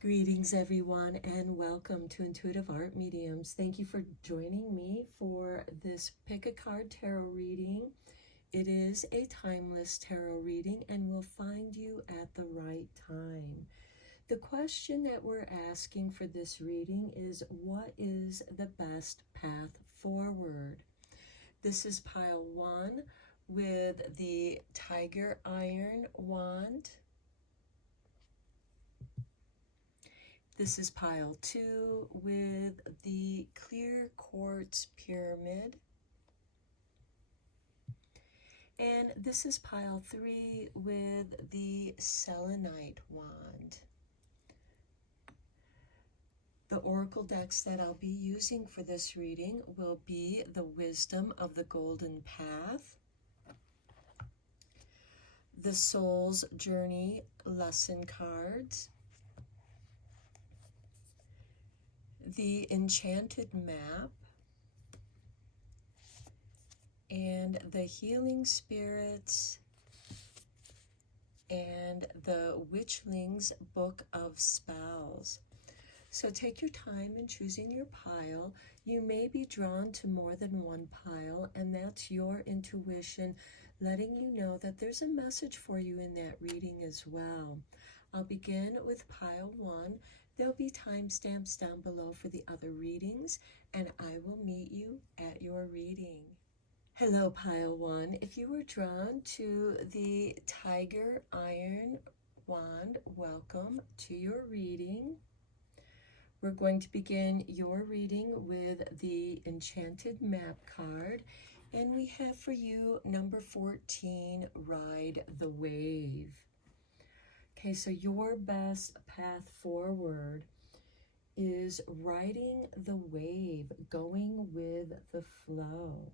Greetings, everyone, and welcome to Intuitive Art Mediums. Thank you for joining me for this Pick a Card Tarot reading. It is a timeless tarot reading and will find you at the right time. The question that we're asking for this reading is, what is the best path forward? This is pile 1 with the Tiger Iron Wand. This is pile 2 with the Clear Quartz Pyramid. And this is pile 3 with the Selenite Wand. The oracle decks that I'll be using for this reading will be the Wisdom of the Golden Path, the Soul's Journey Lesson Cards, the Enchanted Map, and the Healing Spirits, and the Witchling's Book of Spells. So take your time in choosing your pile. You may be drawn to more than one pile, and that's your intuition letting you know that there's a message for you in that reading as well. I'll begin with pile 1. There'll be timestamps down below for the other readings, and I will meet you at your reading. Hello, pile 1. If you were drawn to the Tiger Iron Wand, welcome to your reading. We're going to begin your reading with the Enchanted Map card, and we have for you number 14, Ride the Wave. Okay, so your best path forward is riding the wave, going with the flow.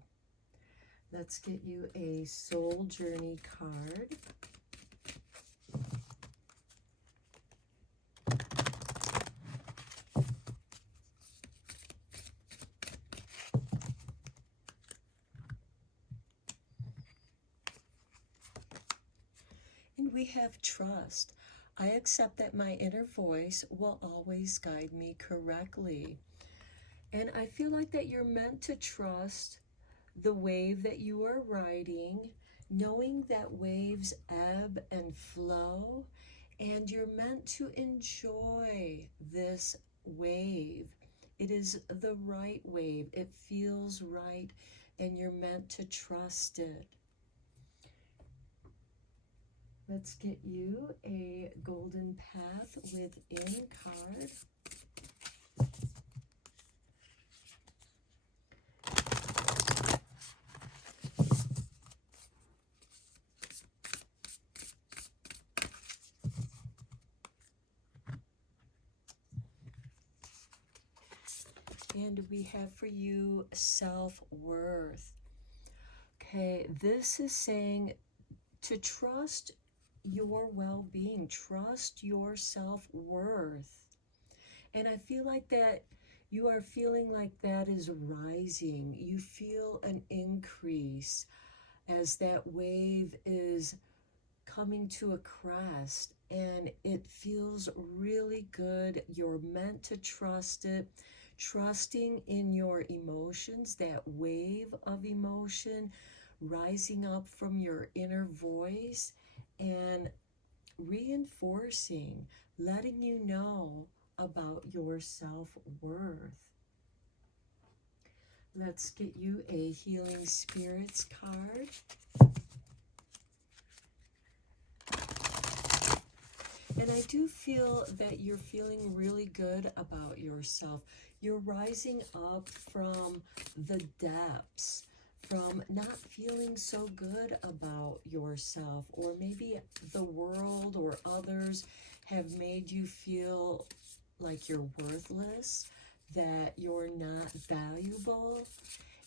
Let's get you a Soul Journey card. And we have trust. I accept that my inner voice will always guide me correctly. And I feel like that you're meant to trust the wave that you are riding, knowing that waves ebb and flow, and you're meant to enjoy this wave. It is the right wave. It feels right, and you're meant to trust it. Let's get you a Golden Path Within card. And we have for you self-worth. Okay, this is saying to trust your well-being, trust your self-worth. And I feel like that you are feeling like that is rising. You feel an increase as that wave is coming to a crest, and it feels really good. You're meant to trust it, trusting in your emotions, that wave of emotion rising up from your inner voice and reinforcing, letting you know about your self-worth. Let's get you a Healing Spirits card. And I do feel that you're feeling really good about yourself. You're rising up from the depths, from not feeling so good about yourself, or maybe the world or others have made you feel like you're worthless, that you're not valuable,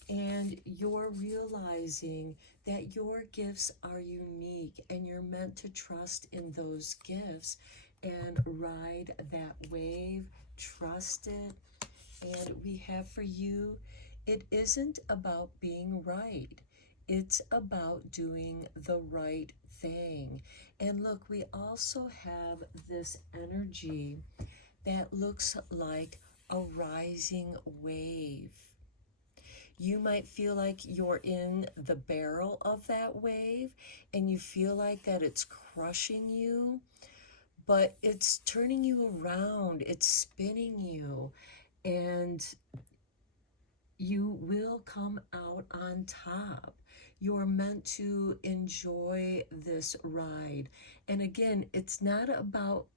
and you're realizing that your gifts are unique, and you're meant to trust in those gifts and ride that wave, trust it. And we have for you, it isn't about being right. It's about doing the right thing. And look, we also have this energy that looks like a rising wave. You might feel like you're in the barrel of that wave and you feel like that it's crushing you, but it's turning you around, it's spinning you, and you will come out on top. You're meant to enjoy this ride. And again, it's not about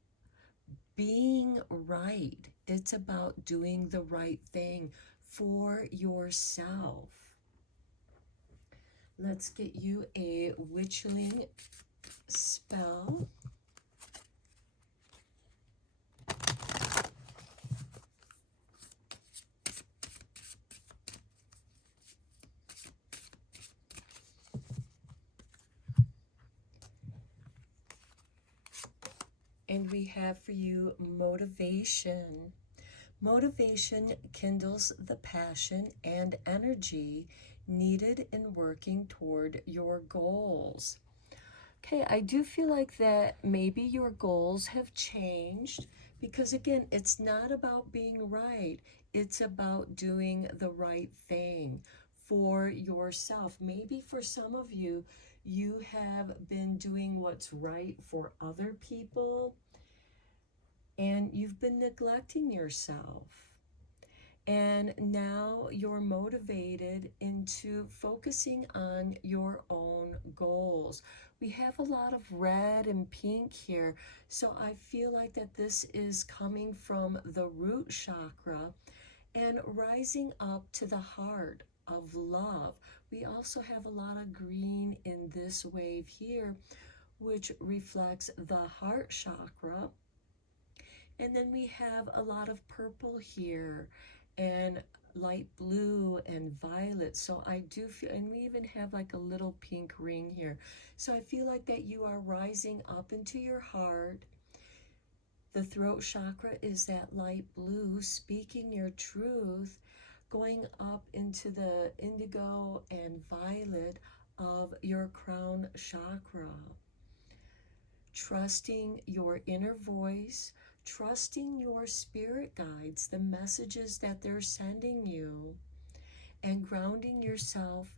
being right, it's about doing the right thing for yourself. Let's get you a witchling spell. And we have for you motivation. Motivation kindles the passion and energy needed in working toward your goals. Okay, I do feel like that maybe your goals have changed because, again, it's not about being right. It's about doing the right thing for yourself. Maybe for some of you, you have been doing what's right for other people and you've been neglecting yourself. And now you're motivated into focusing on your own goals. We have a lot of red and pink here, so I feel like that this is coming from the root chakra and rising up to the heart of love. We also have a lot of green in this wave here, which reflects the heart chakra. And then we have a lot of purple here and light blue and violet. So I do feel, and we even have like a little pink ring here. So I feel like that you are rising up into your heart. The throat chakra is that light blue, speaking your truth, going up into the indigo and violet of your crown chakra. Trusting your inner voice, trusting your spirit guides, the messages that they're sending you, and grounding yourself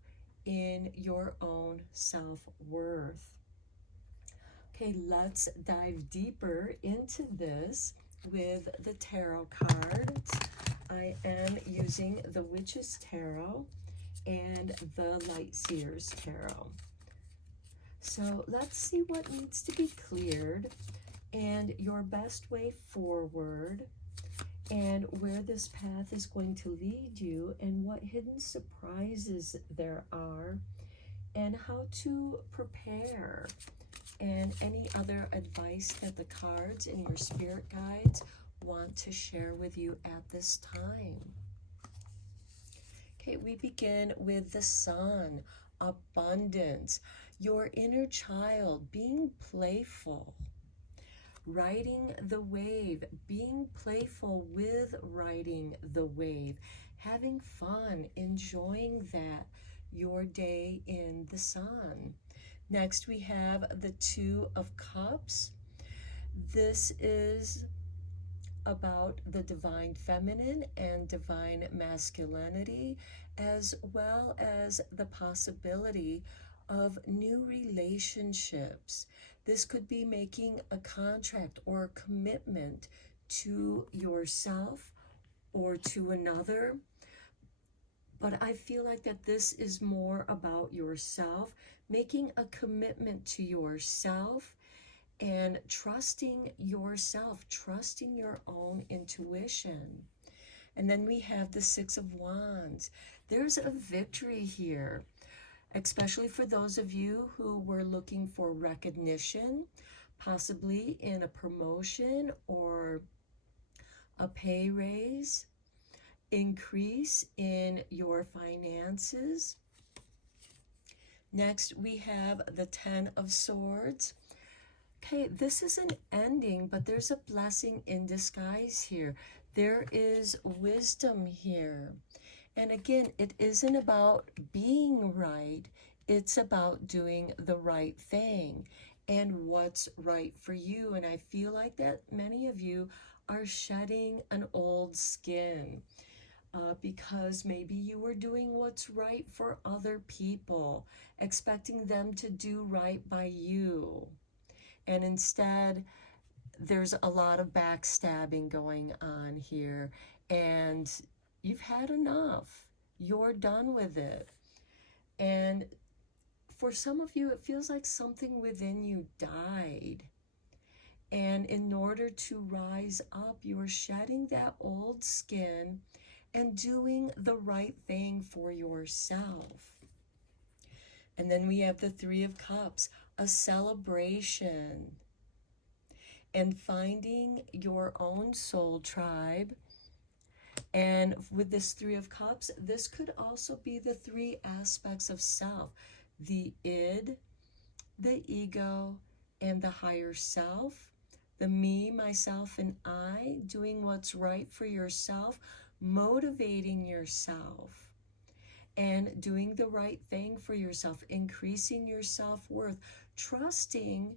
in your own self-worth. Okay, let's dive deeper into this with the tarot cards. I am using the Witch's Tarot and the Light Seer's Tarot. So let's see what needs to be cleared and your best way forward, and where this path is going to lead you, and what hidden surprises there are, and how to prepare, and any other advice that the cards and your spirit guides want to share with you at this time. Okay, we begin with the Sun, abundance, your inner child, being playful. Riding the wave, being playful with riding the wave, having fun, enjoying that, your day in the sun. Next, we have the Two of Cups. This is about the divine feminine and divine masculinity, as well as the possibility of new relationships. This could be making a contract or a commitment to yourself or to another. But I feel like that this is more about yourself, making a commitment to yourself and trusting yourself, trusting your own intuition. And then we have the Six of Wands. There's a victory here, especially for those of you who were looking for recognition, possibly in a promotion or a pay raise, increase in your finances. Next, we have the Ten of Swords. Okay, this is an ending, but there's a blessing in disguise here. There is wisdom here. And again, it isn't about being right, it's about doing the right thing. and what's right for you. And I feel like that many of you are shedding an old skin. Because maybe you were doing what's right for other people, expecting them to do right by you. And instead, there's a lot of backstabbing going on here, and you've had enough. You're done with it. And for some of you, it feels like something within you died. And in order to rise up, you're shedding that old skin and doing the right thing for yourself. And then we have the Three of Cups, a celebration, and finding your own soul tribe. And with this Three of Cups, this could also be the three aspects of self: the id, the ego, and the higher self. The me, myself, and I, doing what's right for yourself, motivating yourself, and doing the right thing for yourself, increasing your self-worth, trusting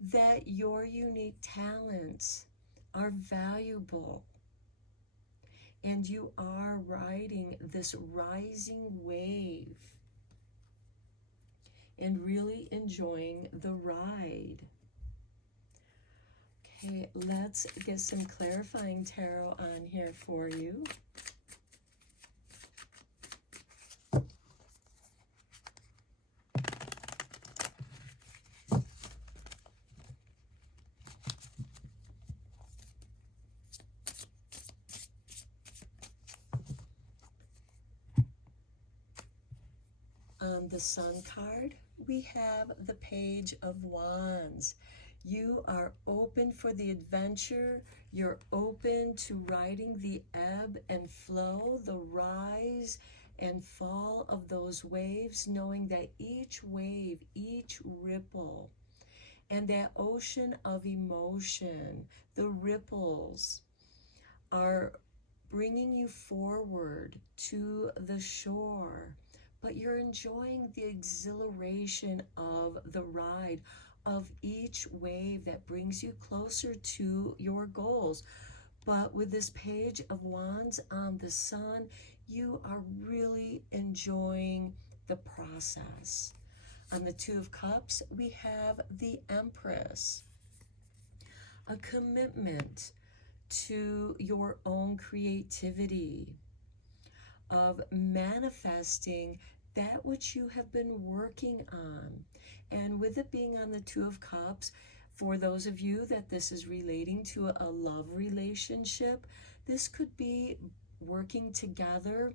that your unique talents are valuable, and you are riding this rising wave and really enjoying the ride. Okay, let's get some clarifying tarot on here for you. On the Sun card, we have the Page of Wands. You are open for the adventure. You're open to riding the ebb and flow, the rise and fall of those waves, knowing that each wave, each ripple, and that ocean of emotion, the ripples, are bringing you forward to the shore. But you're enjoying the exhilaration of the ride, of each wave that brings you closer to your goals. But with this Page of Wands on the Sun, you are really enjoying the process. On the Two of Cups, we have the Empress, a commitment to your own creativity, of manifesting that which you have been working on. And with it being on the Two of Cups, for those of you that this is relating to a love relationship, this could be working together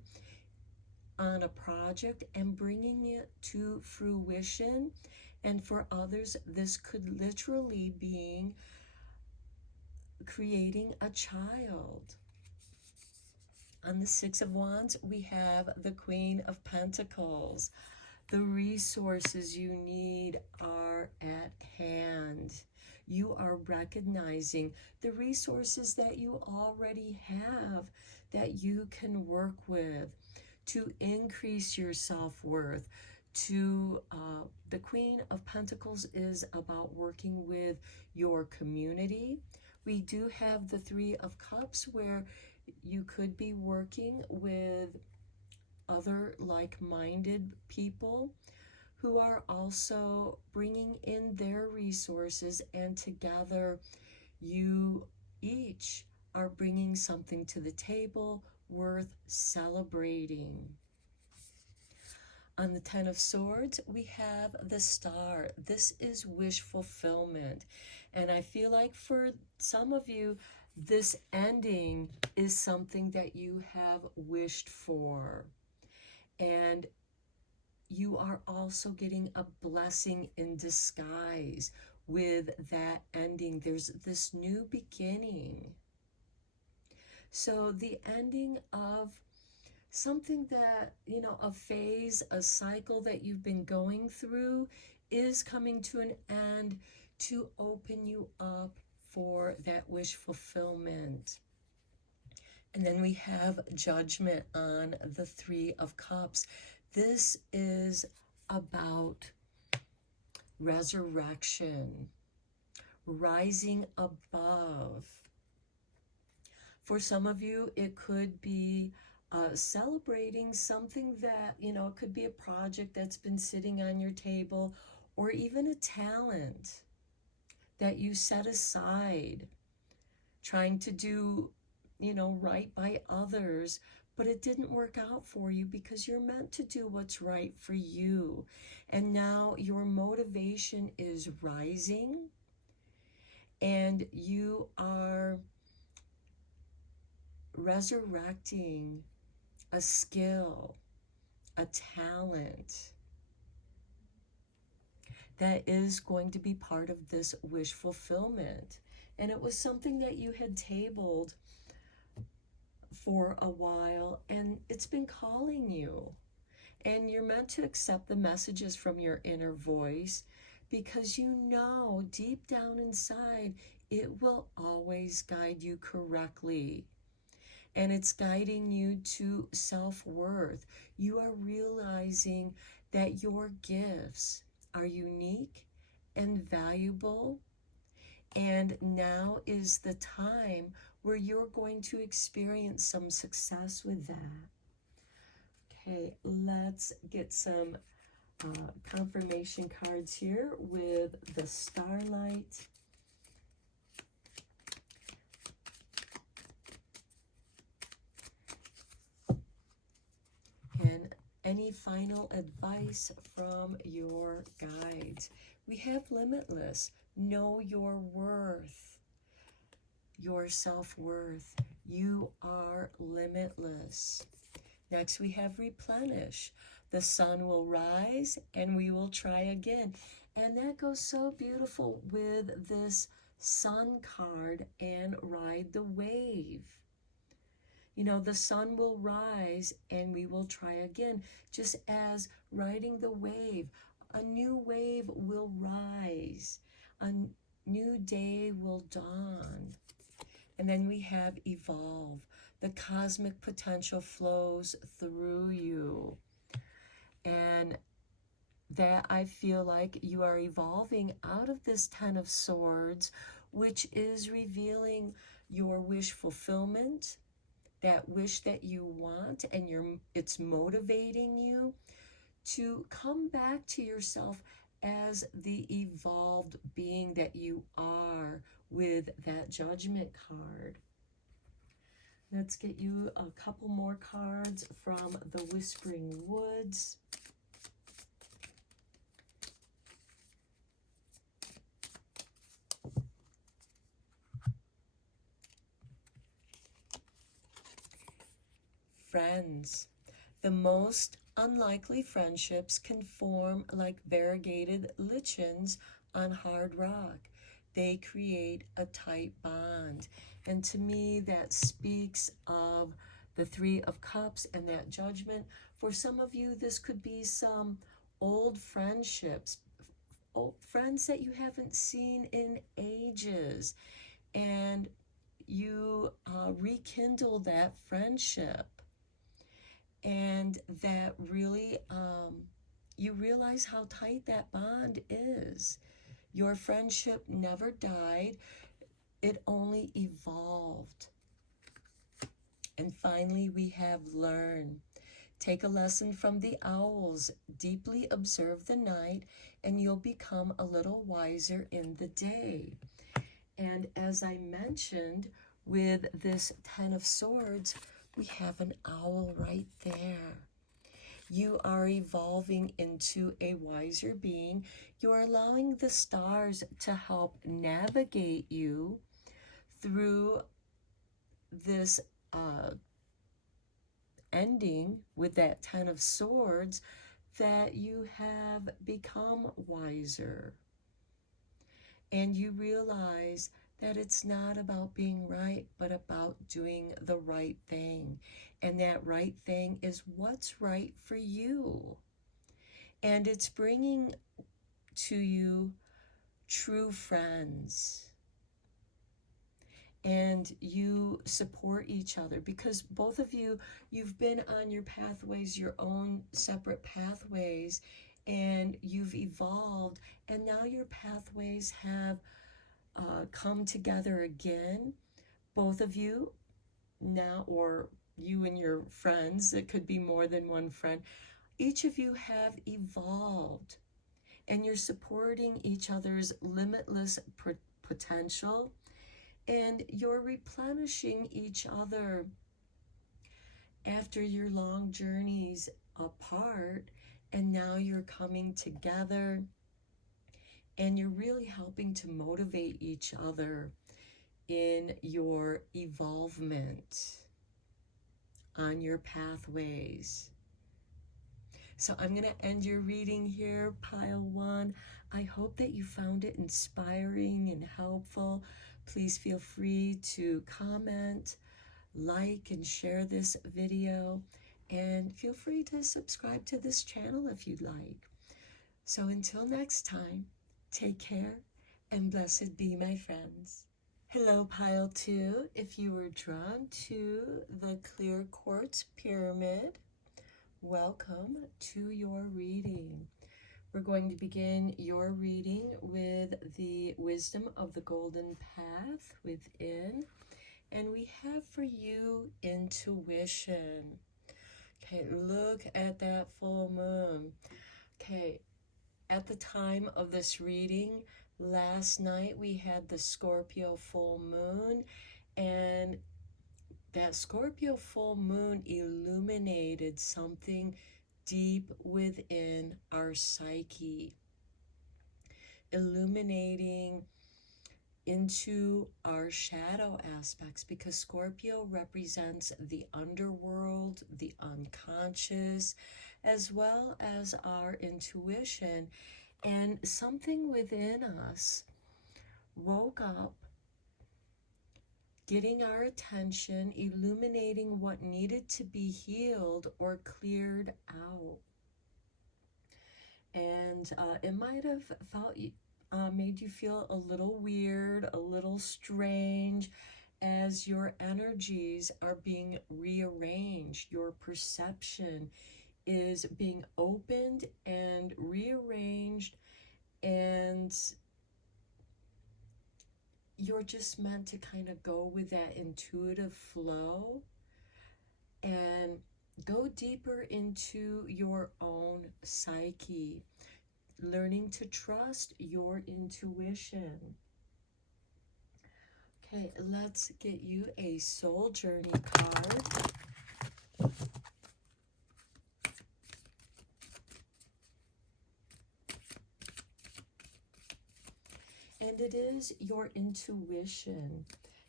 on a project and bringing it to fruition. And for others, this could literally be creating a child. On the Six of Wands, we have the Queen of Pentacles. The resources you need are at hand. You are recognizing the resources that you already have that you can work with to increase your self-worth. The Queen of Pentacles is about working with your community. We do have the Three of Cups, where you could be working with other like-minded people who are also bringing in their resources, and together you each are bringing something to the table worth celebrating. On the Ten of Swords, we have the Star. This is wish fulfillment. And I feel like for some of you, this ending is something that you have wished for. And you are also getting a blessing in disguise with that ending. There's this new beginning. So the ending of something that, a phase, a cycle that you've been going through is coming to an end to open you up for that wish fulfillment. And then we have Judgment on the Three of Cups. This is about resurrection, rising above. For some of you, it could be celebrating something that, it could be a project that's been sitting on your table, or even a talent that you set aside, trying to do, right by others, but it didn't work out for you because you're meant to do what's right for you. And now your motivation is rising, and you are resurrecting a skill, a talent that is going to be part of this wish fulfillment. And it was something that you had tabled for a while, and it's been calling you. And you're meant to accept the messages from your inner voice, because you know deep down inside it will always guide you correctly. And it's guiding you to self-worth. You are realizing that your gifts are unique and valuable, and now is the time where you're going to experience some success with that. Okay, let's get some confirmation cards here with the Starlight, and any final advice from your guides. We have Limitless. Know your worth, your self-worth. You are limitless. Next, we have Replenish. The sun will rise and we will try again. And that goes so beautiful with this sun card and Ride the Wave. The sun will rise and we will try again. Just as riding the wave, a new wave will rise. A new day will dawn. And then we have Evolve. The cosmic potential flows through you. And that I feel like you are evolving out of this Ten of Swords, which is revealing your wish fulfillment, that wish that you want, and it's motivating you to come back to yourself as the evolved being that you are with that Judgment card. Let's get you a couple more cards from the Whispering Woods. Friends. The most unlikely friendships can form like variegated lichens on hard rock. They create a tight bond. And to me, that speaks of the Three of Cups and that Judgment. For some of you, this could be some old friendships, old friends that you haven't seen in ages. And you rekindle that friendship. And that really, you realize how tight that bond is. Your friendship never died. It only evolved. And finally, we have Learn. Take a lesson from the owls. Deeply observe the night, and you'll become a little wiser in the day. And as I mentioned, with this Ten of Swords, we have an owl right there. You are evolving into a wiser being. You are allowing the stars to help navigate you through this ending with that Ten of Swords, that you have become wiser. And you realize that it's not about being right, but about doing the right thing. And that right thing is what's right for you. And it's bringing to you true friends. And you support each other, because both of you, you've been on your pathways, your own separate pathways, and you've evolved, and now your pathways have come together again. Both of you now, or you and your friends, it could be more than one friend, each of you have evolved, and you're supporting each other's limitless potential, and you're replenishing each other after your long journeys apart, and now you're coming together, and you're really helping to motivate each other in your evolvement on your pathways. So I'm going to end your reading here, pile one. I hope that you found it inspiring and helpful. Please feel free to comment, like, and share this video. And feel free to subscribe to this channel if you'd like. So until next time, take care and blessed be, my friends. Hello, pile two. If you were drawn to the clear quartz pyramid, welcome to your reading. We're going to begin your reading with the wisdom of the golden path within, and we have for you intuition. Okay, look at that full moon. Okay, at the time of this reading, last night we had the Scorpio full moon, and that Scorpio full moon illuminated something deep within our psyche, illuminating into our shadow aspects, because Scorpio represents the underworld, the unconscious, as well as our intuition. And something within us woke up, getting our attention, illuminating what needed to be healed or cleared out. And it might have made you feel a little weird, a little strange, as your energies are being rearranged. Your perception is being opened and rearranged, and you're just meant to kind of go with that intuitive flow and go deeper into your own psyche, learning to trust your intuition. Okay, let's get you a soul journey card. And it is your intuition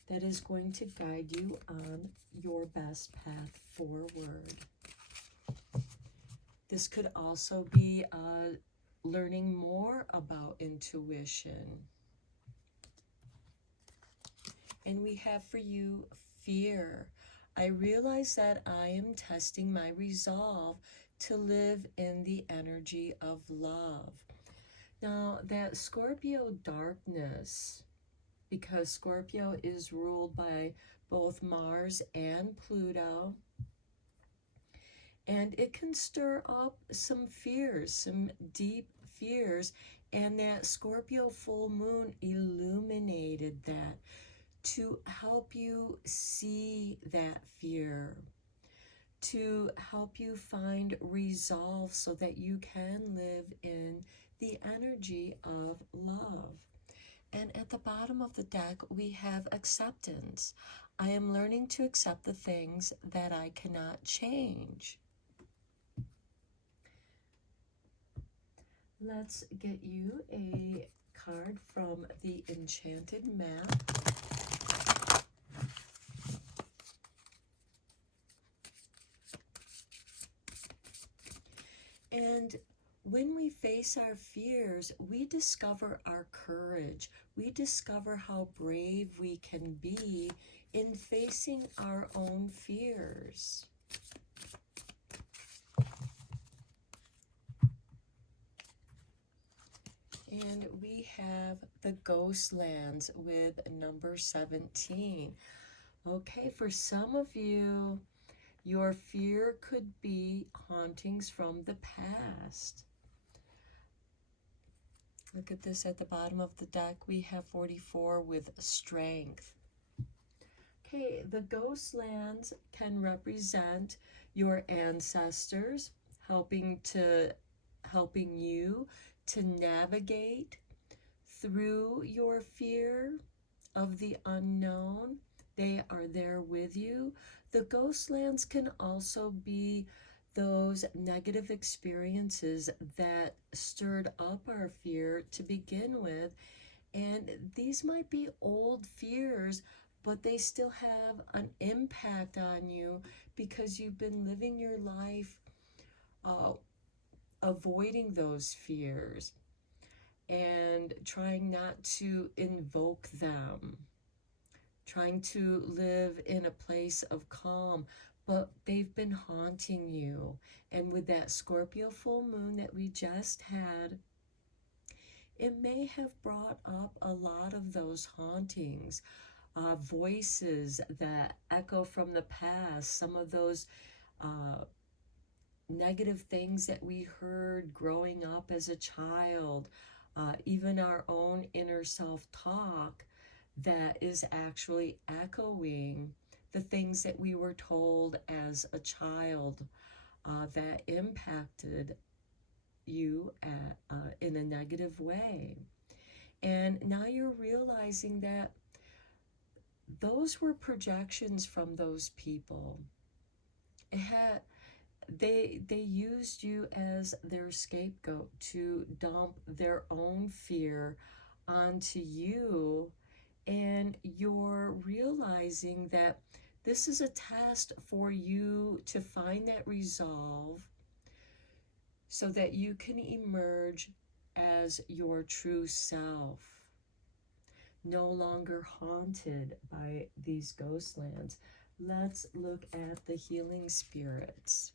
that is going to guide you on your best path forward. This could also be learning more about intuition. And we have for you fear. I realize that I am testing my resolve to live in the energy of love. Now, that Scorpio darkness, because Scorpio is ruled by both Mars and Pluto, and it can stir up some fears, some deep fears, and that Scorpio full moon illuminated that to help you see that fear, to help you find resolve so that you can live in the energy of love. And at the bottom of the deck, we have acceptance. I am learning to accept the things that I cannot change. Let's get you a card from the Enchanted Map. And when we face our fears, we discover our courage. We discover how brave we can be in facing our own fears. And we have the Ghostlands with number 17. Okay, for some of you, your fear could be hauntings from the past. Look at this at the bottom of the deck. We have 44 with strength. Okay, the ghost lands can represent your ancestors helping you to navigate through your fear of the unknown. They are there with you. The ghost lands can also be those negative experiences that stirred up our fear to begin with. And these might be old fears, but they still have an impact on you because you've been living your life avoiding those fears and trying not to invoke them, trying to live in a place of calm, but they've been haunting you. And with that Scorpio full moon that we just had, it may have brought up a lot of those hauntings, voices that echo from the past, some of those negative things that we heard growing up as a child, even our own inner self-talk that is actually echoing the things that we were told as a child that impacted you in a negative way. And now you're realizing that those were projections from those people. They used you as their scapegoat to dump their own fear onto you, and you're realizing that this is a test for you to find that resolve so that you can emerge as your true self, no longer haunted by these ghost lands. Let's look at the healing spirits.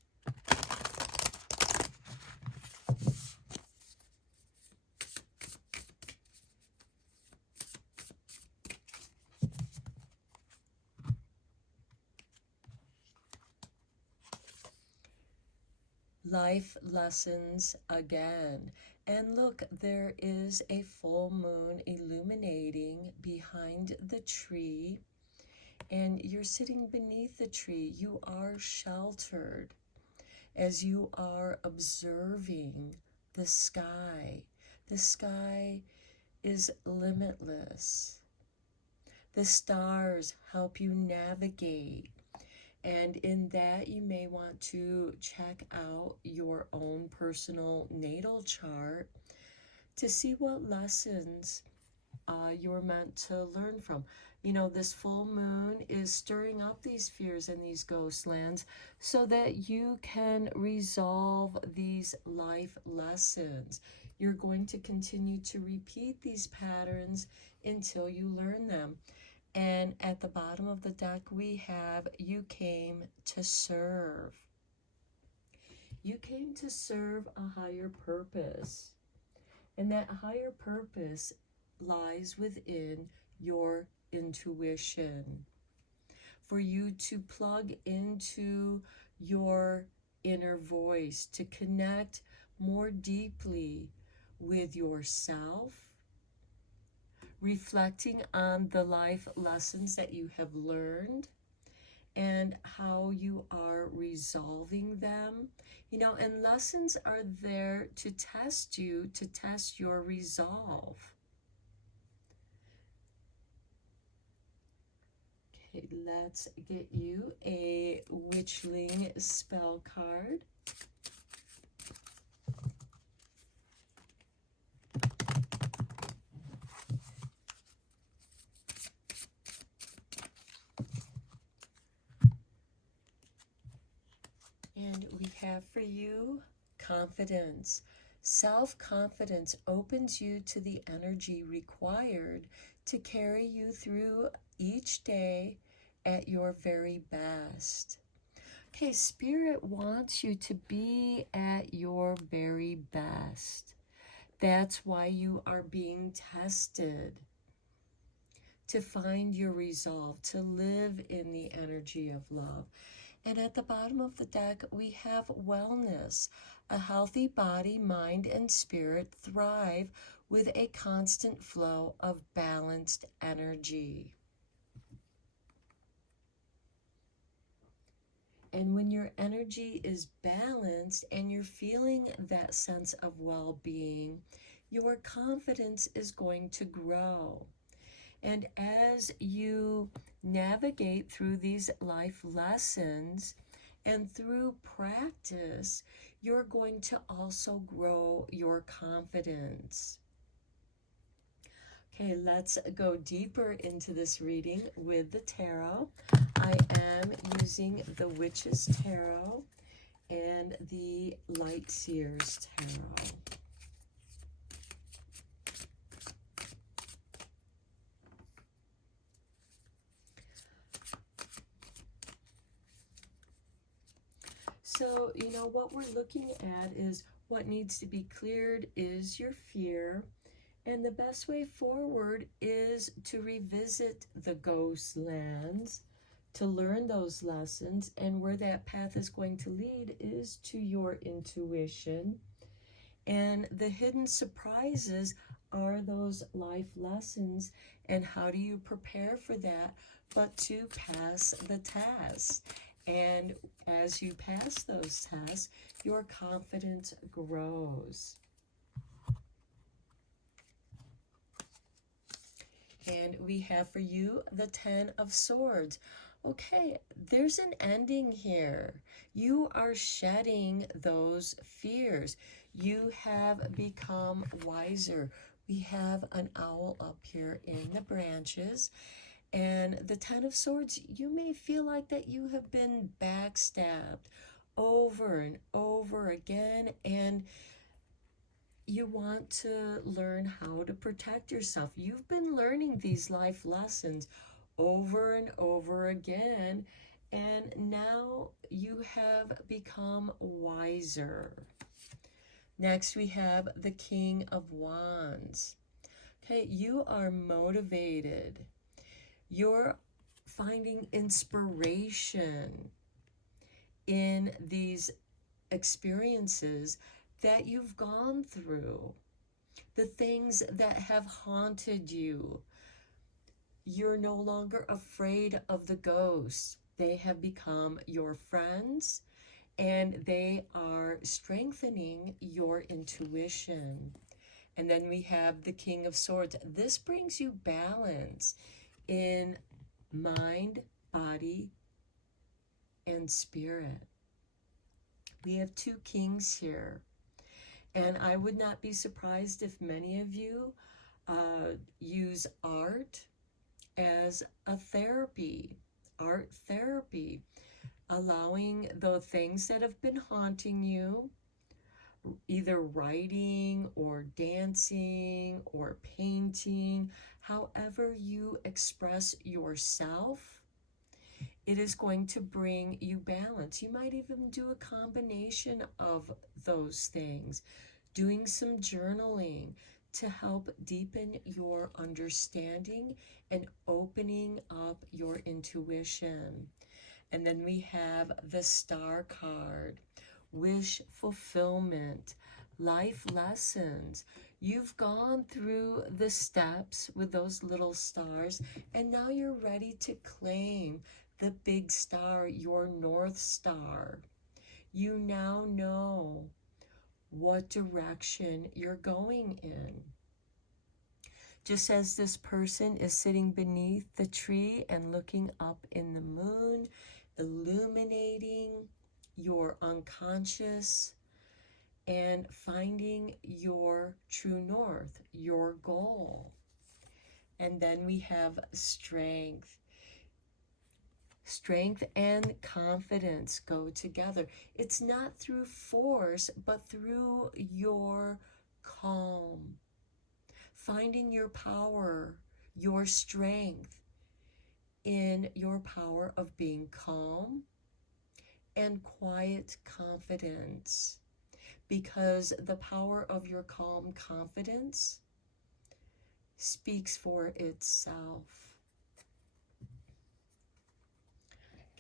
Life lessons again. And look, there is a full moon illuminating behind the tree, and you're sitting beneath the tree. You are sheltered as you are observing the sky. The sky is limitless. The stars help you navigate. And in that, you may want to check out your own personal natal chart to see what lessons you're meant to learn from. You know, this full moon is stirring up these fears and these ghost lands so that you can resolve these life lessons. You're going to continue to repeat these patterns until you learn them. And at the bottom of the deck, we have, you came to serve. You came to serve a higher purpose. And that higher purpose lies within your intuition. For you to plug into your inner voice, to connect more deeply with yourself, reflecting on the life lessons that you have learned and how you are resolving them. You know, and lessons are there to test you, to test your resolve. Okay, let's get you a Witchling spell card. And we have for you confidence. Self-confidence opens you to the energy required to carry you through each day at your very best. Okay, Spirit wants you to be at your very best. That's why you are being tested, to find your resolve, to live in the energy of love. And at the bottom of the deck, we have wellness. A healthy body, mind, and spirit thrive with a constant flow of balanced energy. And when your energy is balanced and you're feeling that sense of well-being, your confidence is going to grow. And as you navigate through these life lessons and through practice, you're going to also grow your confidence. Okay, let's go deeper into this reading with the tarot. I am using the Witch's Tarot and the Light Seer's Tarot. So, what we're looking at is what needs to be cleared is your fear. And the best way forward is to revisit the ghost lands, to learn those lessons. And where that path is going to lead is to your intuition. And the hidden surprises are those life lessons. And how do you prepare for that but to pass the test? And as you pass those tests, your confidence grows. And we have for you the 10 of Swords. Okay, there's an ending here. You are shedding those fears. You have become wiser. We have an owl up here in the branches. And the 10 of Swords, you may feel like that you have been backstabbed over and over again, and you want to learn how to protect yourself. You've been learning these life lessons over and over again, and now you have become wiser. Next, we have the King of Wands. Okay, you are motivated. You're finding inspiration in these experiences that you've gone through, the things that have haunted you. You're no longer afraid of the ghosts. They have become your friends, and they are strengthening your intuition. And then we have the King of Swords. This brings you balance in mind, body, and spirit. We have two kings here. And I would not be surprised if many of you use art as a therapy, art therapy, allowing the things that have been haunting you, either writing or dancing or painting, however you express yourself, it is going to bring you balance. You might even do a combination of those things, doing some journaling to help deepen your understanding and opening up your intuition. And then we have the Star card, wish fulfillment, life lessons. You've gone through the steps with those little stars, and now you're ready to claim the big star, your North Star. You now know what direction you're going in. Just as this person is sitting beneath the tree and looking up in the moon, illuminating your unconscious and finding your true north, your goal. And then we have strength. Strength and confidence go together. It's not through force, but through your calm. Finding your power, your strength in your power of being calm and quiet confidence. Because the power of your calm confidence speaks for itself.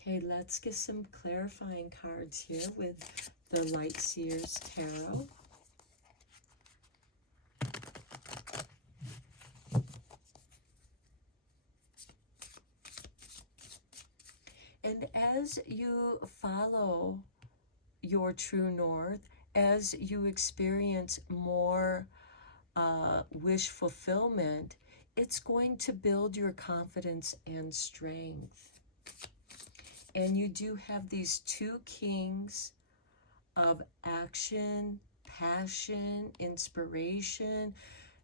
Okay, let's get some clarifying cards here with the Light Seers Tarot. And as you follow your true north, as you experience more wish fulfillment, it's going to build your confidence and strength. And you do have these two kings of action, passion, inspiration,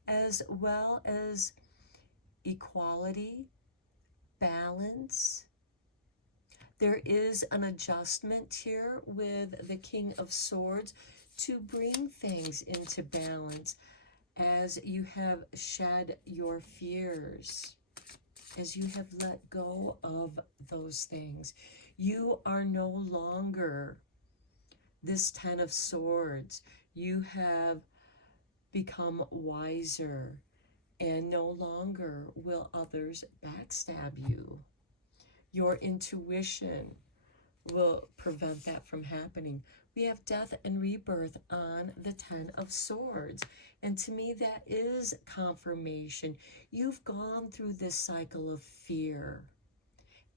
as well as equality, balance. There is an adjustment here with the King of Swords to bring things into balance as you have shed your fears, as you have let go of those things. You are no longer this 10 of Swords. You have become wiser, and no longer will others backstab you. Your intuition will prevent that from happening. We have death and rebirth on the 10 of Swords. And to me, that is confirmation. You've gone through this cycle of fear.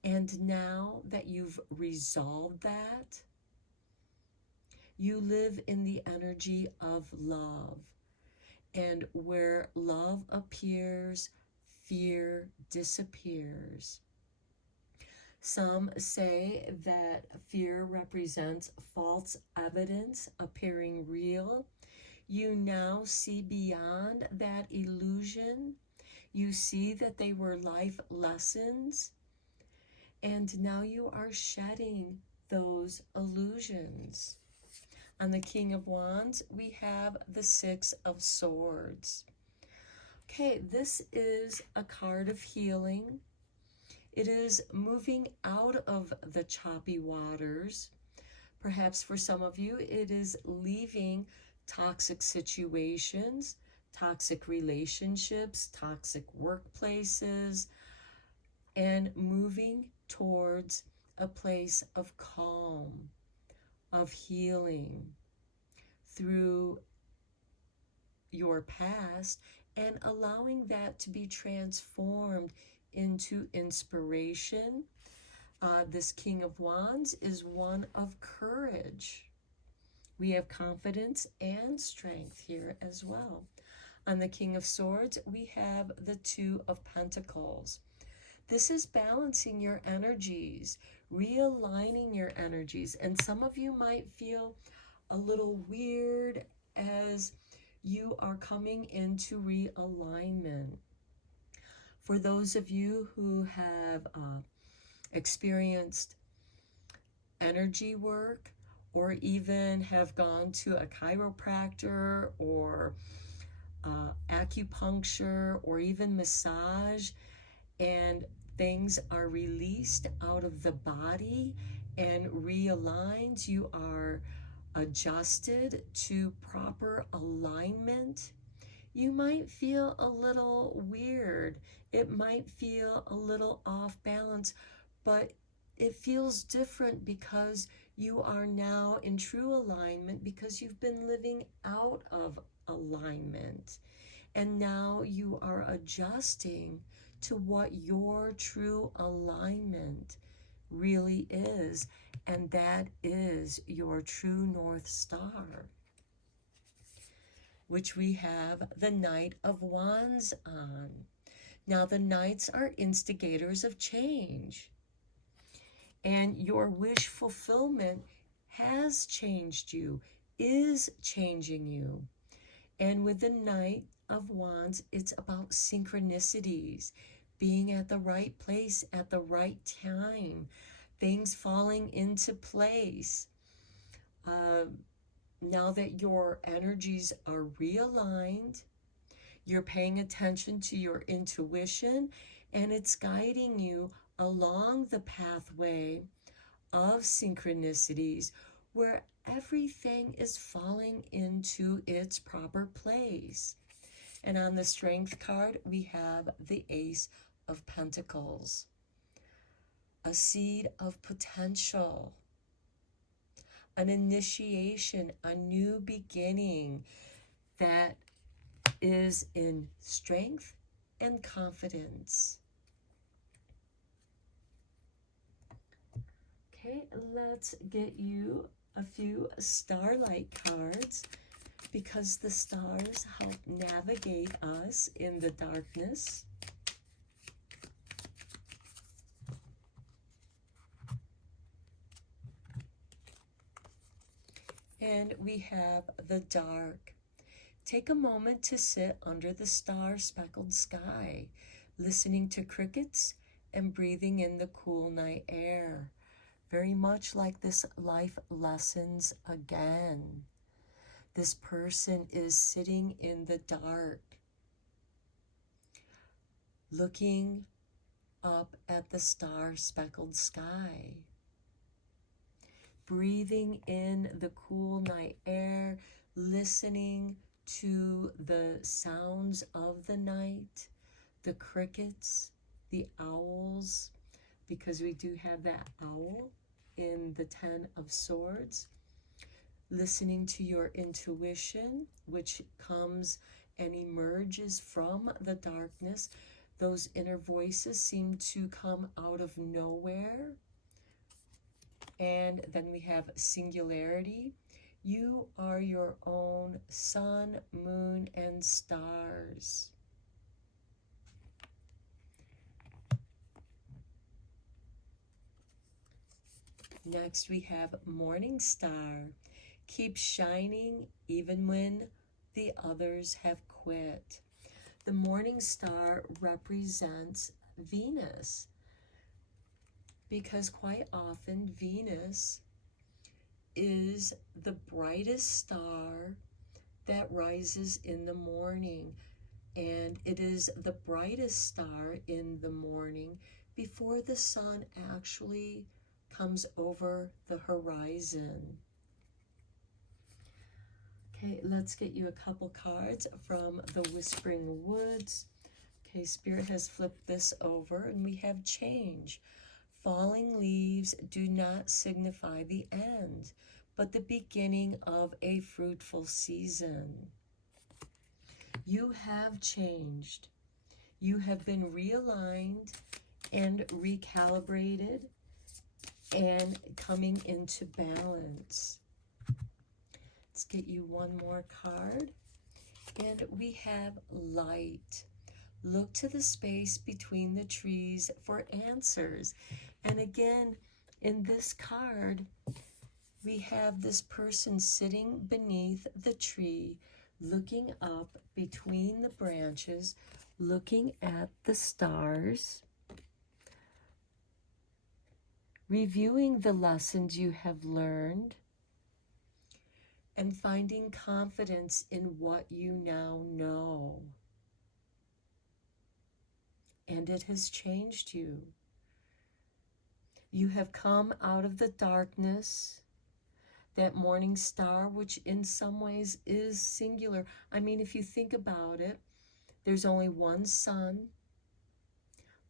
And now that you've resolved that, you live in the energy of love. And where love appears, fear disappears. Some say that fear represents false evidence appearing real. You now see beyond that illusion. You see that they were life lessons. And now you are shedding those illusions. On the King of Wands, we have the Six of Swords. Okay, this is a card of healing. It is moving out of the choppy waters. Perhaps for some of you, it is leaving toxic situations, toxic relationships, toxic workplaces, and moving towards a place of calm, of healing through your past, and allowing that to be transformed into inspiration. This King of Wands is one of courage. We have confidence and strength here as well. On the King of Swords, we have the Two of Pentacles. This is balancing your energies, realigning your energies. And some of you might feel a little weird as you are coming into realignment. For those of you who have experienced energy work, or even have gone to a chiropractor or acupuncture or even massage, and things are released out of the body and realigned, you are adjusted to proper alignment, you might feel a little weird. It might feel a little off balance, but it feels different because you are now in true alignment, because you've been living out of alignment. And now you are adjusting to what your true alignment really is. And that is your true North Star, which we have the Knight of Wands on. Now, the Knights are instigators of change. And your wish fulfillment has changed you, is changing you. And with the Knight of Wands, it's about synchronicities, being at the right place at the right time, things falling into place. Now that your energies are realigned, you're paying attention to your intuition, and it's guiding you along the pathway of synchronicities where everything is falling into its proper place. And on the Strength card, we have the Ace of Pentacles. a seed of potential, an initiation, a new beginning that is in strength and confidence. Okay, let's get you a few starlight cards, because the stars help navigate us in the darkness. And we have the dark. Take a moment to sit under the star-speckled sky, listening to crickets and breathing in the cool night air. Very much like this life lessons again. This person is sitting in the dark, looking up at the star-speckled sky, breathing in the cool night air, listening to the sounds of the night, the crickets, the owls, because we do have that owl in the Ten of Swords. Listening to your intuition, which comes and emerges from the darkness. Those inner voices seem to come out of nowhere. And then we have singularity. You are your own sun, moon, and stars. Next we have morning star. Keep shining even when the others have quit. The morning star represents Venus, because quite often Venus is the brightest star that rises in the morning, and it is the brightest star in the morning before the sun actually comes over the horizon. Okay, let's get you a couple cards from the Whispering Woods. Okay, Spirit has flipped this over, and we have change. Falling leaves do not signify the end, but the beginning of a fruitful season. You have changed. You have been realigned and recalibrated and coming into balance. Let's get you one more card. And we have light. Look to the space between the trees for answers. And again, in this card, we have this person sitting beneath the tree, looking up between the branches, looking at the stars, reviewing the lessons you have learned, and finding confidence in what you now know. And it has changed you. You have come out of the darkness, that morning star, which in some ways is singular. I mean, if you think about it, there's only one sun,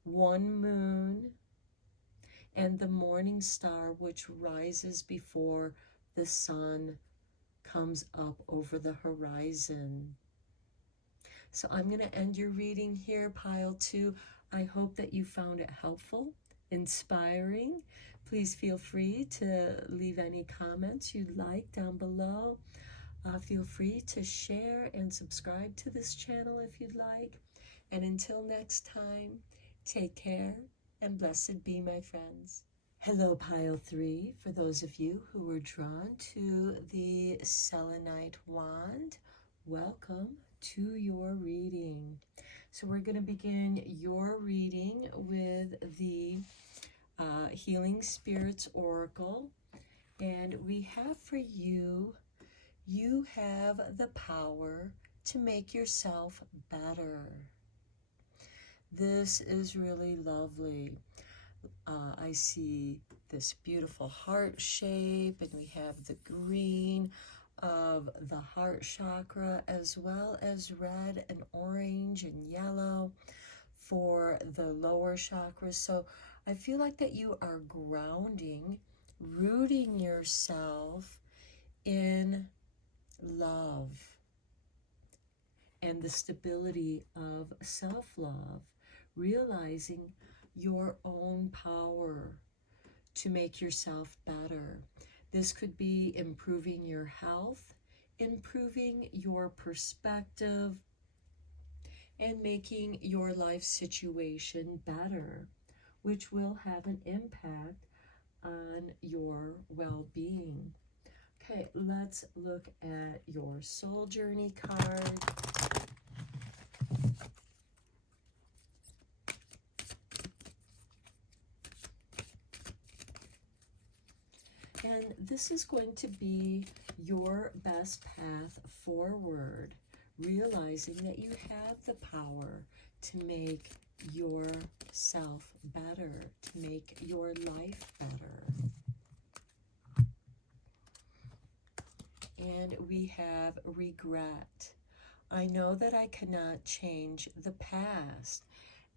one moon, and the morning star, which rises before the sun comes up over the horizon. So I'm going to end your reading here, pile 2. I hope that you found it helpful, inspiring. Please feel free to leave any comments you'd like down below. Feel free to share and subscribe to this channel if you'd like. And until next time, take care and blessed be, my friends. Hello, pile 3. For those of you who were drawn to the selenite wand, welcome to your reading. So we're going to begin your reading with the Healing Spirits Oracle. And we have for you, you have the power to make yourself better. This is really lovely. I see this beautiful heart shape, and we have the green of the heart chakra, as well as red and orange and yellow for the lower chakras. So I feel like that you are grounding, rooting yourself in love and the stability of self-love, realizing your own power to make yourself better. This could be improving your health, improving your perspective, and making your life situation better, which will have an impact on your well-being. Okay, let's look at your soul journey card. And this is going to be your best path forward, realizing that you have the power to make yourself better, to make your life better. And we have regret. I know that I cannot change the past.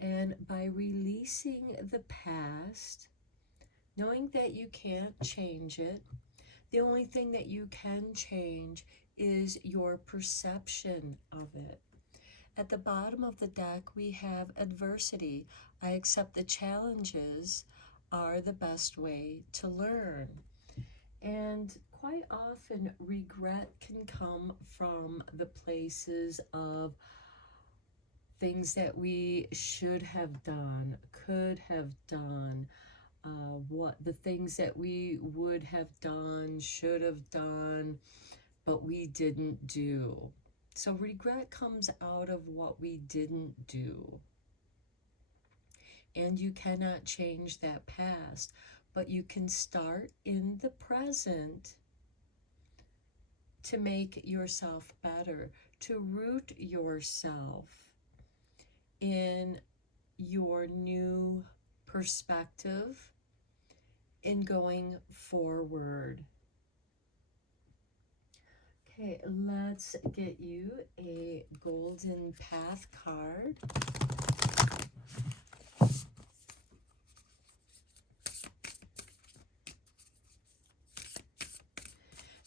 And by releasing the past, knowing that you can't change it, the only thing that you can change is your perception of it. At the bottom of the deck, we have adversity. I accept the challenges are the best way to learn. And quite often, regret can come from the places of things that we should have done, could have done, what the things that we would have done, should have done, but we didn't do. So regret comes out of what we didn't do. And you cannot change that past, but you can start in the present to make yourself better, to root yourself in your new perspective in going forward. Okay, let's get you a golden path card.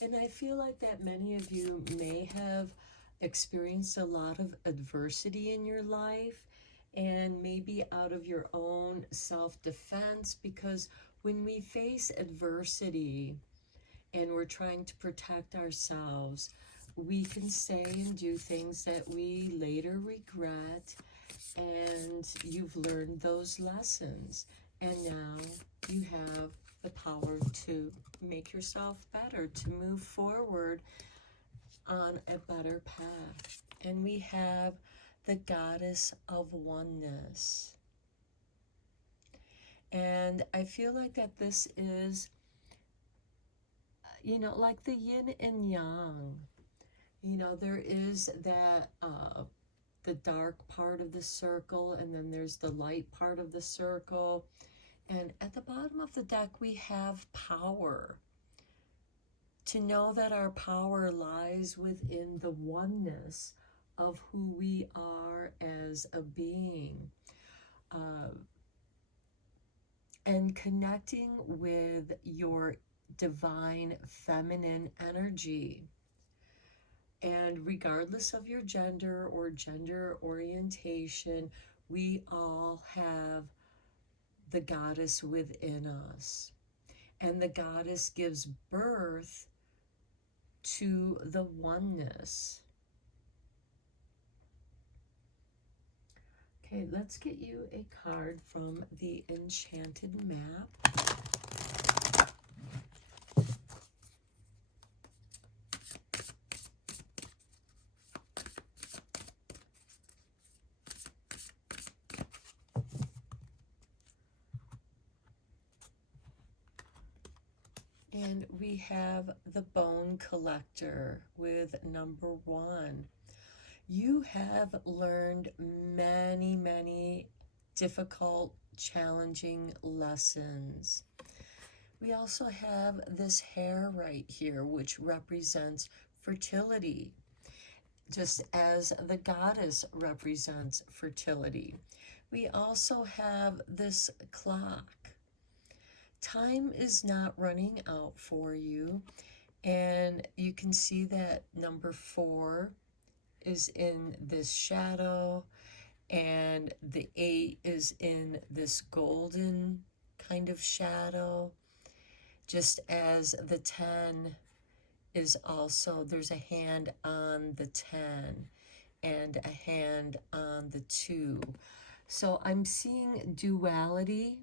And I feel like that many of you may have experienced a lot of adversity in your life, and maybe out of your own self-defense, because when we face adversity and we're trying to protect ourselves, we can say and do things that we later regret, and you've learned those lessons, and now you have the power to make yourself better, to move forward on a better path. And we have the Goddess of Oneness. And I feel like that this is, you know, like the yin and yang. You know, there is that, the dark part of the circle, and then there's the light part of the circle. And at the bottom of the deck, we have power. To know that our power lies within the oneness of who we are as a being. And connecting with your divine feminine energy. And regardless of your gender or gender orientation, we all have the goddess within us. And the goddess gives birth to the oneness. Okay, let's get you a card from the Enchanted Map. And we have the Bone Collector with number 1. You have learned many, many difficult, challenging lessons. We also have this hair right here, which represents fertility, just as the goddess represents fertility. We also have this clock. Time is not running out for you. And you can see that number 4 is in this shadow, and the 8 is in this golden kind of shadow, just as the 10 is also, there's a hand on the 10 and a hand on the 2. So I'm seeing duality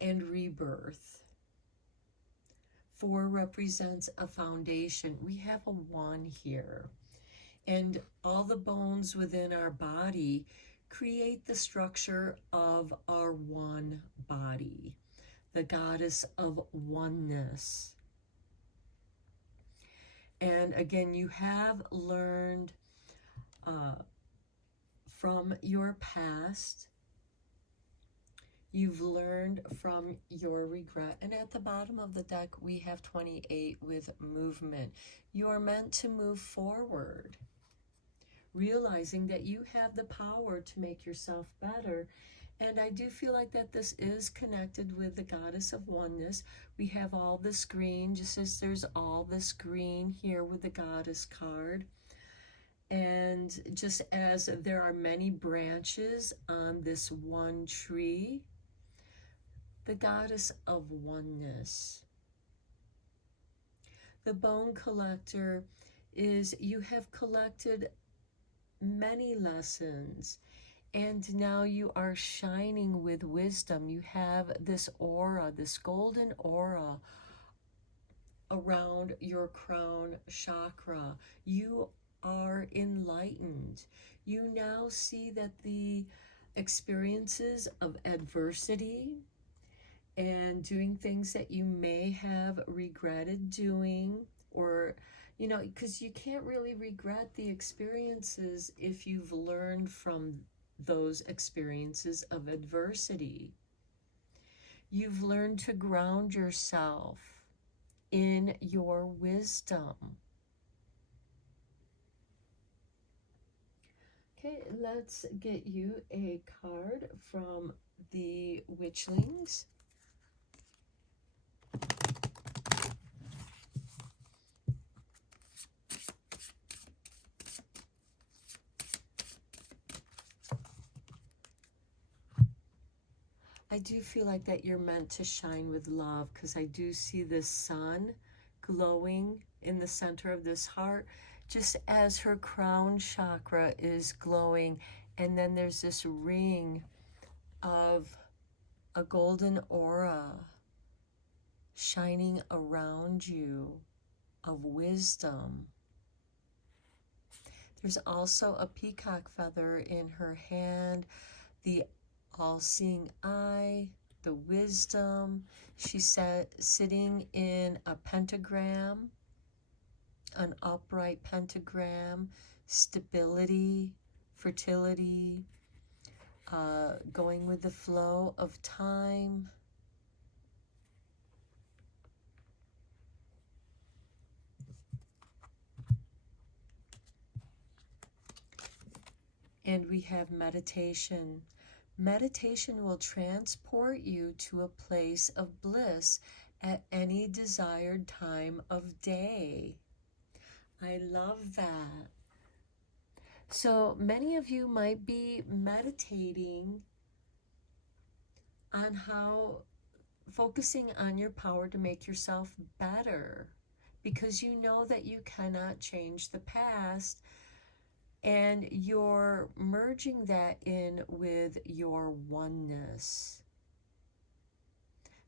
and rebirth. 4 represents a foundation. We have a 1 here. And all the bones within our body create the structure of our one body, the goddess of oneness. And again, you have learned from your past. You've learned from your regret. And at the bottom of the deck, we have 28 with movement. You are meant to move forward, realizing that you have the power to make yourself better. And I do feel like that this is connected with the goddess of oneness. We have all this green, just as there's all this green here with the goddess card. And just as there are many branches on this one tree, the goddess of oneness. The bone collector is, you have collected many lessons, and now you are shining with wisdom. You have this aura, this golden aura around your crown chakra. You are enlightened. You now see that the experiences of adversity and doing things that you may have regretted doing, or, you know, because you can't really regret the experiences if you've learned from those experiences of adversity. You've learned to ground yourself in your wisdom. Okay, let's get you a card from the Witchlings. I do feel like that you're meant to shine with love, because I do see this sun glowing in the center of this heart, just as her crown chakra is glowing. And then there's this ring of a golden aura shining around you of wisdom. There's also a peacock feather in her hand, the all-seeing eye, the wisdom. She's sitting in a pentagram, an upright pentagram, stability, fertility, going with the flow of time. And we have meditation. Meditation will transport you to a place of bliss at any desired time of day. I love that. So many of you might be meditating on how, focusing on your power to make yourself better, because you know that you cannot change the past, and you're merging that in with your oneness.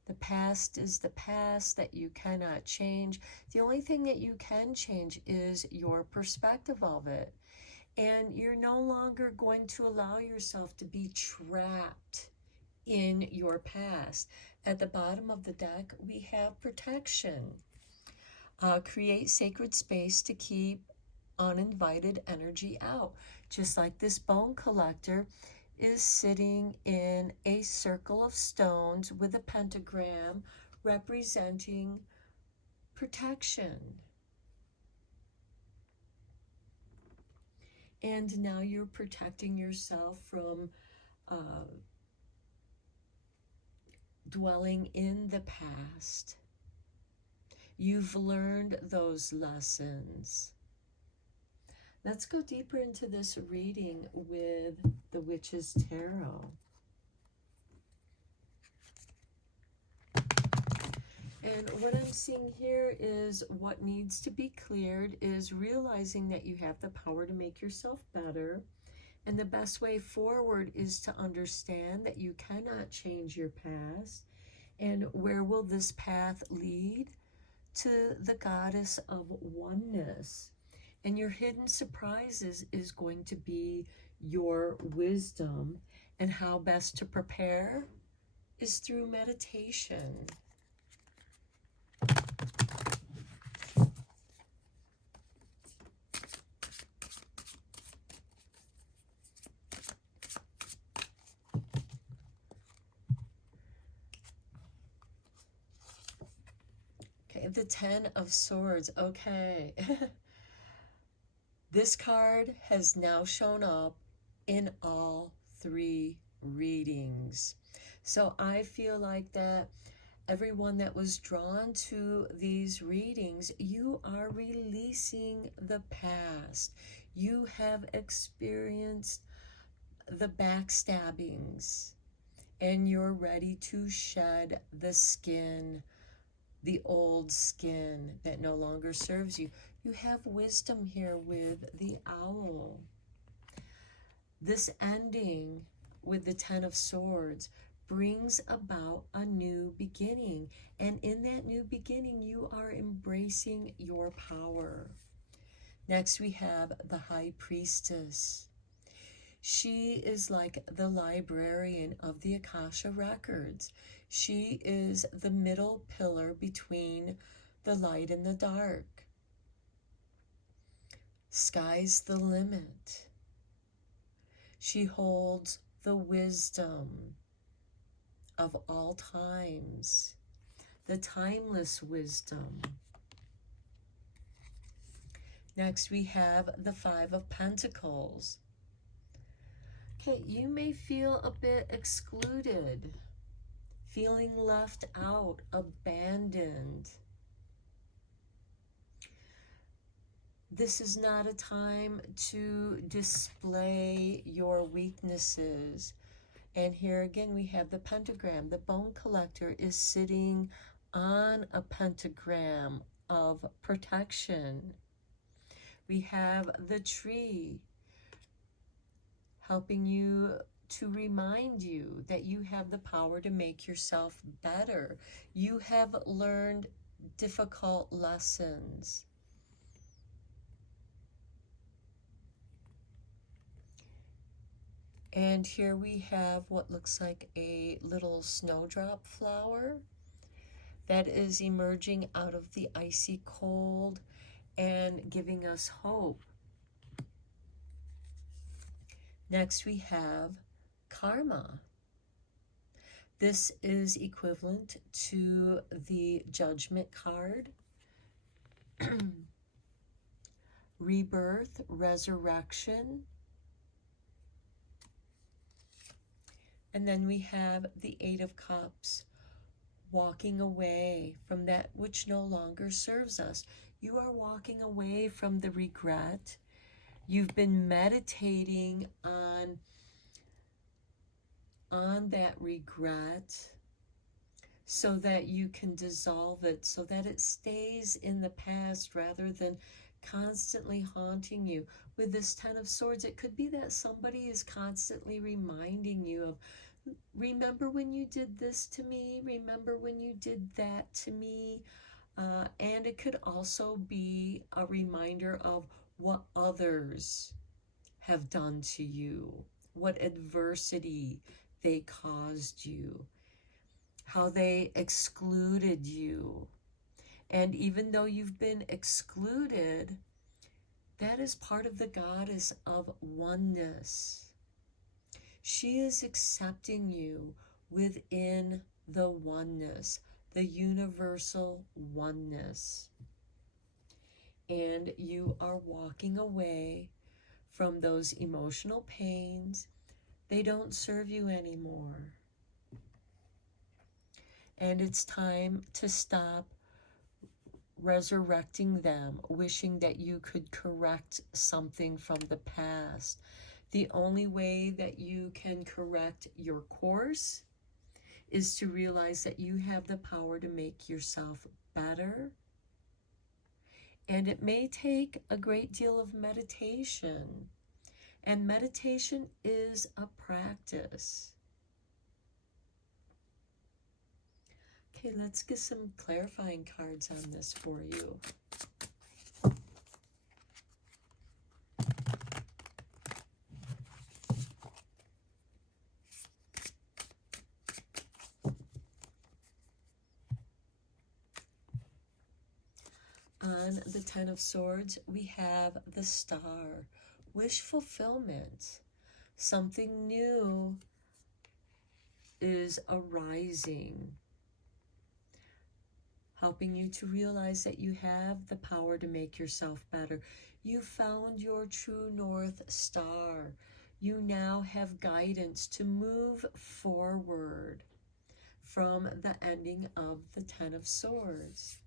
The past is the past that you cannot change. The only thing that you can change is your perspective of it. And you're no longer going to allow yourself to be trapped in your past. At the bottom of the deck, we have protection. Create sacred space to keep uninvited energy out. Just like this bone collector is sitting in a circle of stones with a pentagram representing protection. And now you're protecting yourself from dwelling in the past. You've learned those lessons. Let's go deeper into this reading with the Witch's Tarot. And what I'm seeing here is what needs to be cleared is realizing that you have the power to make yourself better. And the best way forward is to understand that you cannot change your past. And where will this path lead? To the goddess of oneness. And your hidden surprises is going to be your wisdom. And how best to prepare is through meditation. Okay, the Ten of Swords. Okay. This card has now shown up in all 3 readings. So I feel like that everyone that was drawn to these readings, you are releasing the past. You have experienced the backstabbings, and you're ready to shed the skin, the old skin that no longer serves you. You have wisdom here with the owl. This ending with the Ten of Swords brings about a new beginning. And in that new beginning, you are embracing your power. Next, we have the High Priestess. She is like the librarian of the Akasha Records. She is the middle pillar between the light and the dark. Sky's the limit. She holds the wisdom of all times, the timeless wisdom. Next, we have the Five of Pentacles. Okay, you may feel a bit excluded, feeling left out, abandoned. This is not a time to display your weaknesses. And here again, we have the pentagram. The bone collector is sitting on a pentagram of protection. We have the tree helping you to remind you that you have the power to make yourself better. You have learned difficult lessons. And here we have what looks like a little snowdrop flower that is emerging out of the icy cold and giving us hope. Next, we have karma. This is equivalent to the Judgment card. Rebirth, resurrection. And then we have the Eight of Cups, walking away from that which no longer serves us. You are walking away from the regret. You've been meditating on that regret so that you can dissolve it, so that it stays in the past rather than constantly haunting you. With this Ten of Swords, it could be that somebody is constantly reminding you of, remember when you did this to me? Remember when you did that to me? And it could also be a reminder of what others have done to you, what adversity they caused you, how they excluded you. And even though you've been excluded, that is part of the goddess of oneness. She is accepting you within the oneness, the universal oneness. And you are walking away from those emotional pains. They don't serve you anymore. And it's time to stop resurrecting them, wishing that you could correct something from the past. The only way that you can correct your course is to realize that you have the power to make yourself better. And it may take a great deal of meditation. And meditation is a practice. Okay, let's get some clarifying cards on this for you. On the Ten of Swords, we have the Star. Wish fulfillment. Something new is arising, helping you to realize that you have the power to make yourself better. You found your true North Star. You now have guidance to move forward from the ending of the Ten of Swords.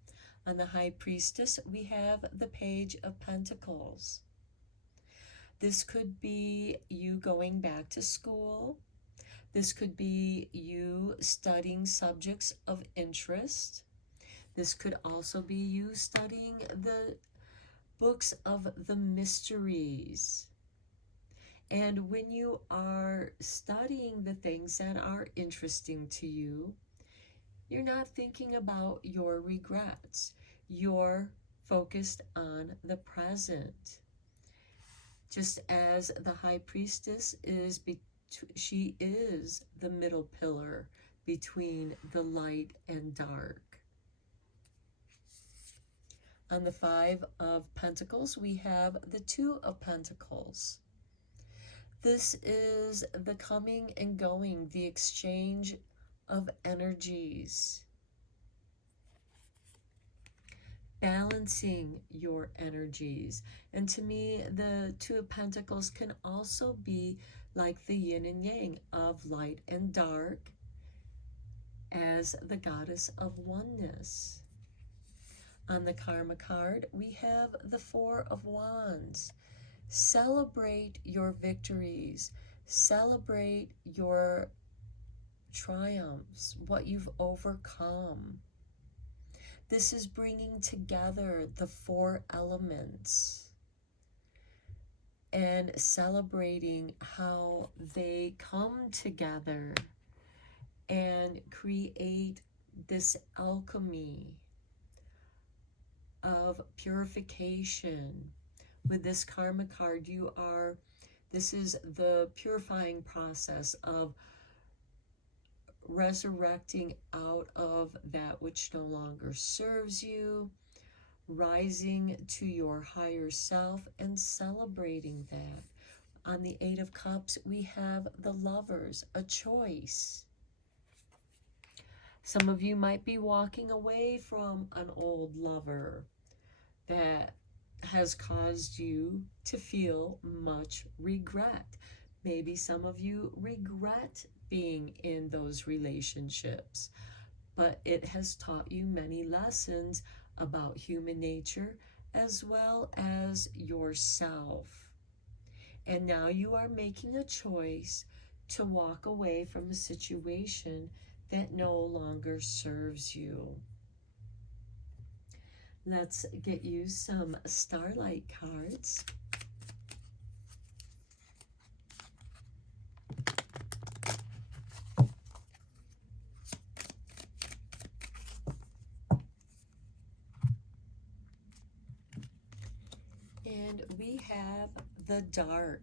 On the High Priestess, we have the Page of Pentacles. This could be you going back to school. This could be you studying subjects of interest. This could also be you studying the books of the mysteries. And when you are studying the things that are interesting to you, you're not thinking about your regrets. You're focused on the present. Just as the High Priestess is, she is the middle pillar between the light and dark. On the Five of Pentacles, we have the Two of Pentacles. This is the coming and going, the exchange of energies. Balancing your energies. And to me, the Two of Pentacles can also be like the yin and yang of light and dark as the goddess of oneness. On the Karma card, we have the Four of Wands. Celebrate your victories. Celebrate your triumphs, what you've overcome. This is bringing together the four elements and celebrating how they come together and create this alchemy of purification. With this Karma card, this is the purifying process of resurrecting out of that which no longer serves you, rising to your higher self and celebrating that. On the Eight of Cups, we have the Lovers, a choice. Some of you might be walking away from an old lover that has caused you to feel much regret. Maybe some of you regret being in those relationships, but it has taught you many lessons about human nature as well as yourself. And now you are making a choice to walk away from a situation that no longer serves you. Let's get you some Starlight cards. And we have the Dark.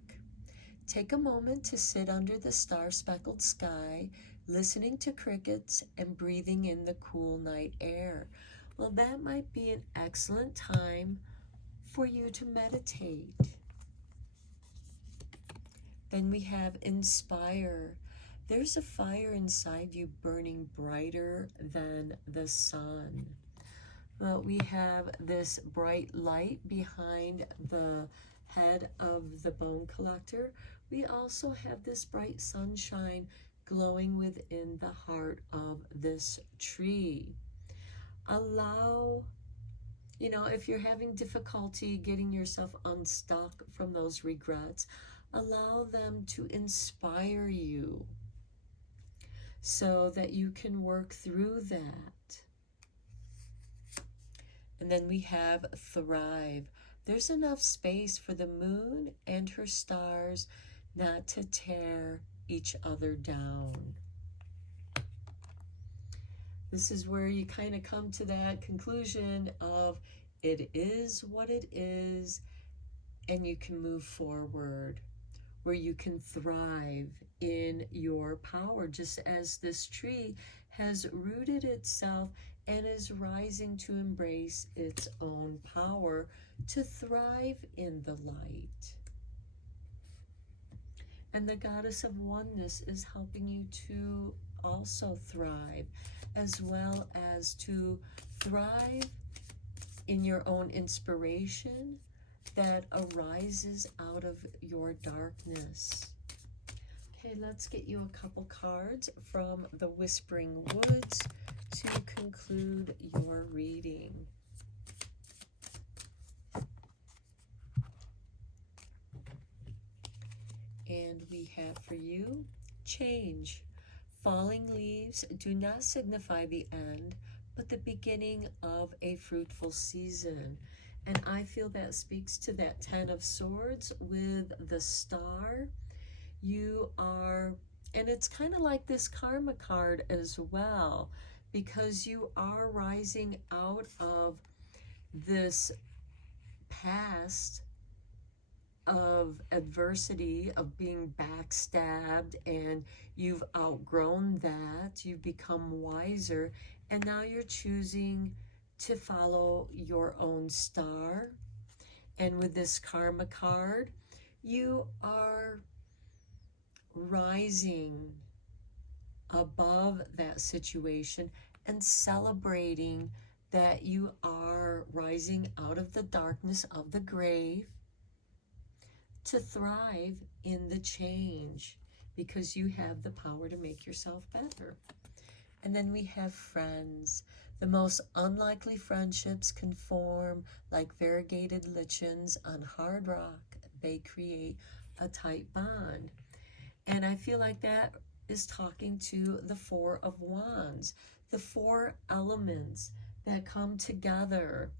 Take a moment to sit under the star-speckled sky, listening to crickets and breathing in the cool night air. Well, that might be an excellent time for you to meditate. Then we have Inspire. There's a fire inside you burning brighter than the sun. Well, we have this bright light behind the head of the bone collector, we also have this bright sunshine glowing within the heart of this tree. Allow, if you're having difficulty getting yourself unstuck from those regrets, allow them to inspire you so that you can work through that. And then we have thrive. There's enough space for the moon and her stars not to tear each other down. This is where you kind of come to that conclusion of it is what it is, and you can move forward, where you can thrive in your power, just as this tree has rooted itself and is rising to embrace its own power to thrive in the light. And the goddess of oneness is helping you to also thrive, as well as to thrive in your own inspiration that arises out of your darkness. Okay, let's get you a couple cards from the Whispering Woods to conclude your reading. And we have for you, change. Falling leaves do not signify the end, but the beginning of a fruitful season. And I feel that speaks to that 10 of Swords with the star. You are, and it's kind of like this karma card as well, because you are rising out of this past of adversity, of being backstabbed, and you've outgrown that, you've become wiser, and now you're choosing to follow your own star. And with this karma card, you are rising above that situation and celebrating that you are rising out of the darkness of the grave to thrive in the change, because you have the power to make yourself better. And then we have friends. The most unlikely friendships can form like variegated lichens on hard rock. They create a tight bond. And I feel like that is talking to the Four of Wands, the four elements that come together.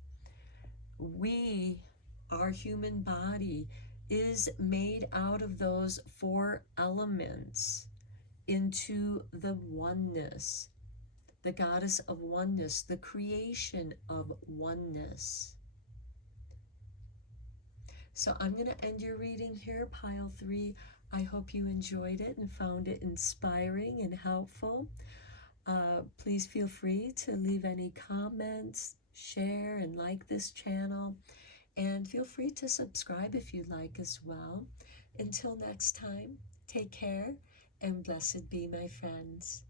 Our human body is made out of those four elements into the oneness, the goddess of oneness, the creation of oneness. So I'm going to end your reading here, pile 3. I hope you enjoyed it and found it inspiring and helpful. Please feel free to leave any comments, share and like this channel, and feel free to subscribe if you like as well. Until next time, take care and blessed be, my friends.